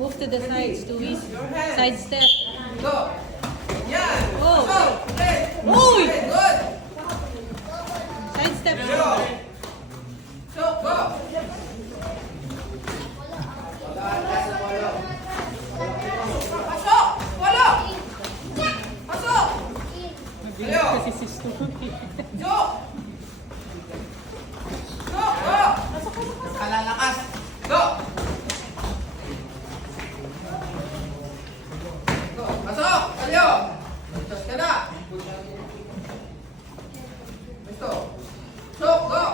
Move to the sides, Stewie. Side step. Go. Yan. Oh. Go. Ulit. Uy! Good. Side step. Go. So, go. Pasok. Wala. Pasok. Mabilis kasi si Stewie. Go. Go. Go. Kalalakas. Go. Go. Pasok. Kalyo. Just ka na. Ito. So, go.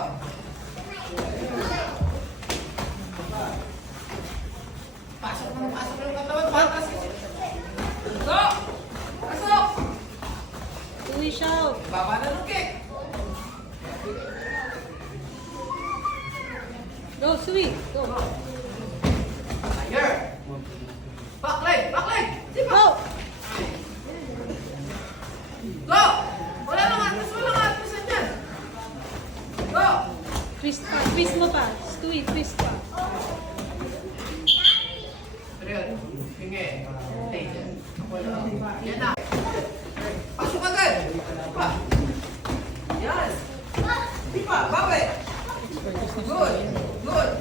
Pasok mo yung katawan. Patas. Go. Pasok. Stewie, shout. Baba na ng kick. Go, Stewie. Go. Tiger. Back leg. Back leg. Sipa. Go. Go. Wala lang atras. Wala lang atrasan dyan. Go. Twist pa. Twist mo pa. Stewie, twist pa. Real. Hingi. Taken. Yan na. Pasok agad. Pa. Yan. Sipa. Bawi. Good. Good.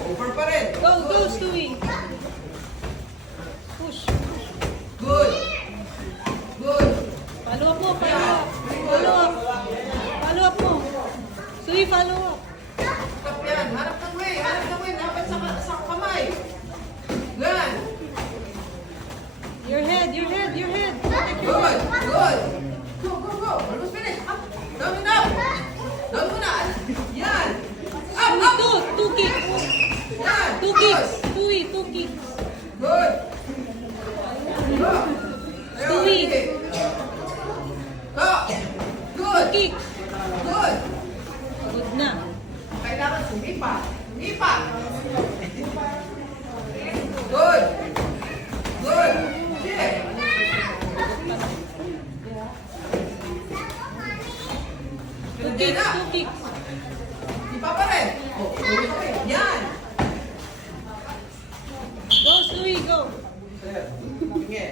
Over pa rin. Go, go, Stewie. Push. Good. Good. Follow up mo, follow up. Follow up. Follow up mo. Stewie, follow up. Tap yan. Harap ng way. Harap ng way. Dapat sa kamay. Yan. Your head, your head, your head. Protect your Good. head. Good. Go, go, go. Almost finished. Up. Down and up. Down muna. Yan. Up, up. Two kicks. Yan. Two kicks. Stewie, two kicks. Good. Go. Stewie. Go. Good. Kicks. Good. Good na. Kailangan sumipa. Sumipa. Good. Good. Yeah. Two kicks, two kicks. Ipa pa rin. Oh, yan. Go, Stewie, go. Sige.